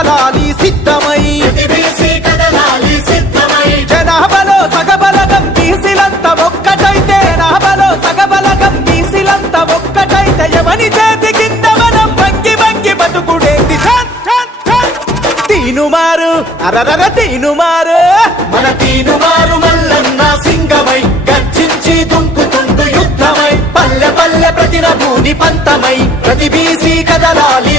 కదలాలి సిద్ధమై జనాభాలో సగబలగం బీసీలంత ఒక్కటైతే జనాభాలో సగబలగం బీసీలంత ఒక్కటైతే ఎవని చేతి కింద మనం వంగి వంగి బతుకుడేంది తీనుమారు అరరర తీనుమారు మన తీనుమారు మల్లన్న సింగమై గర్జించి దుంకుతుండు యుద్ధమై పల్లె పల్లె ప్రతిన భూని పంతమై ప్రతి బీసీ కదలాలి